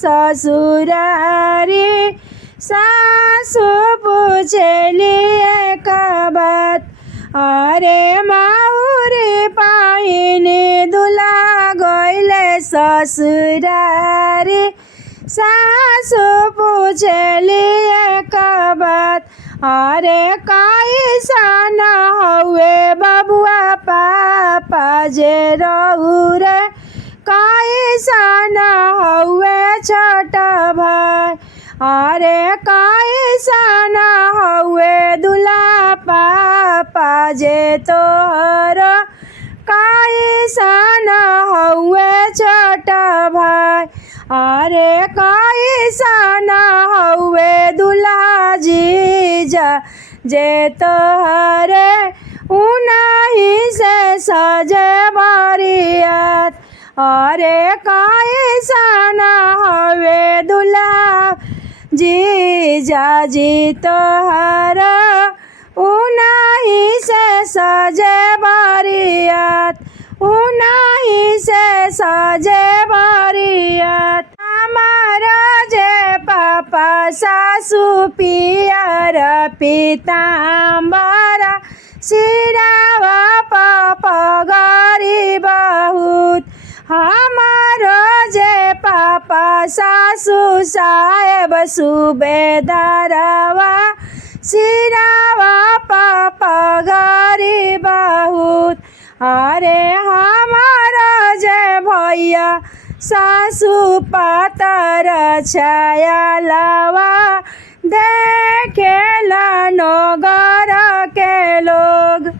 ससुरारी। सासू पूछेली एक बात, अरे माउरी पाइनी दुला गइले ससुरारी। सासू पूछेली एक बात, अरे कैसन हउए बबुआ पापा जे रहु रे। कैसन हउए छोट भाई, अरे कैसन हउए दुला पापा जे तोहर। कैसन हउए छोट भाई, अरे कैसन हउए दुल्हा जीजा जे तोहरे। उनही से सजे बरियात, अरे कैसन हउए दुल्हा जीजा जी तोहरा। उनही से सजे बरियात, उनही से सजे बरियात। हमारा जे पापा सासू पियर पीताम्बर, सिरावा पगरी बहुत। हमारो जे पापा सासू साहेब सूबेदारवा, सिरावा पगरी बहुत। अरे हमारा जे भैया सासू पातर छाया लवा, देखेला नगर के लोग।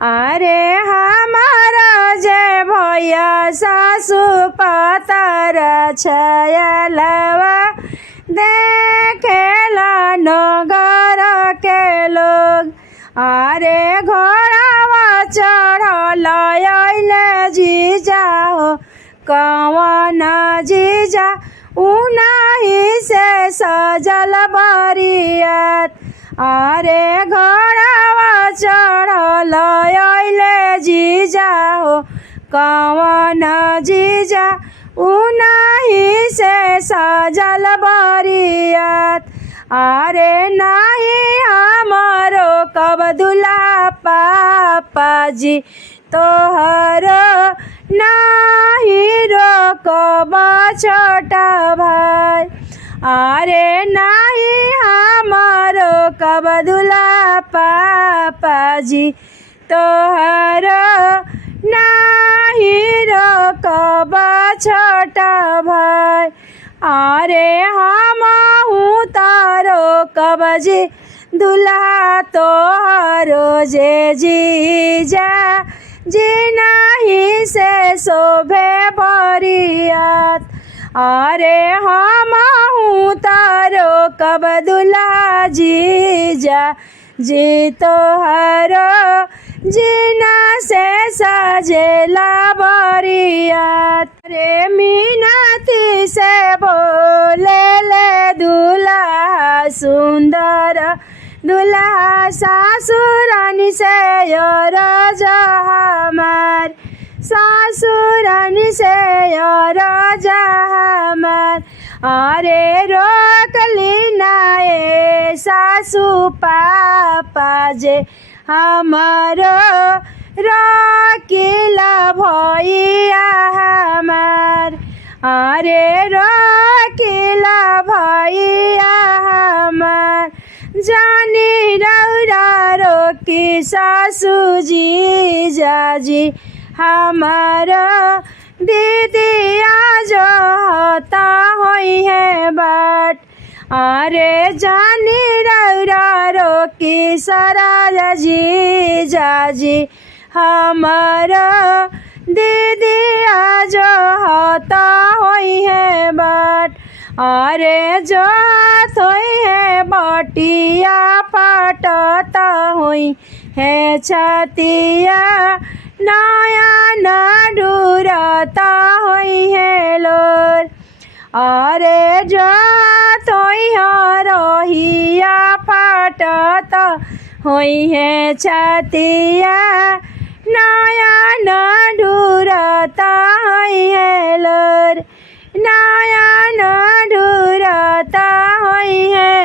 अरे हमारा जे भैया सासू पातर छाया लवा, देखेला नगर के लोग। अरे घोड़ावा चढ़ल अइले जीजा हो, कवन जीजा। उनही से सजल बरियात, अरे घोड़ावा चढ़ल अइले जीजा हो, कवन जीजा। उनही से सजल बरियात, अरे नाही हमारो कब दुल्हा पापा जी तोहरो। नाही रोकब छोटा भाई, अरे नाही हमारो कब दुल्हा पापा जी तोहरो। नाही रोकब छोटा भाई, अरे हमहू तारो कब जी दुल्हा तोहरो जे जीजा जी नाही से शोभे बरियात। अरे हमहू तारो कब दुल्हा जीजा जी तोहरो, जीना से सजेला बरियात। रे मीनाती से बोले ले दुल्हा सुंदर, दुल्हा सासुरानी से राजा हमार। सासुरानी से राजा हमार, अरे रोक ली नाए सासू पापा जे हमारो। रोकिला भैया हमार, अरे रोकिला भैया हमार। जानी रौरा रोकी सासू जीजा जी हमारा। दीदिया जो होता होई है बाट, अरे जानी रौरा रोकी सराजा जीजा जी हमारा। दीदिया जो होता होई है बाट, अरे जो थोई है बटिया पटता हुई है छतिया। नया न डूरता हुई है लोर, अरे जो थोई है रोहिया पटता हुई है छतिया। नया न डूरता हुई है लोर, नयन ढुरता होई है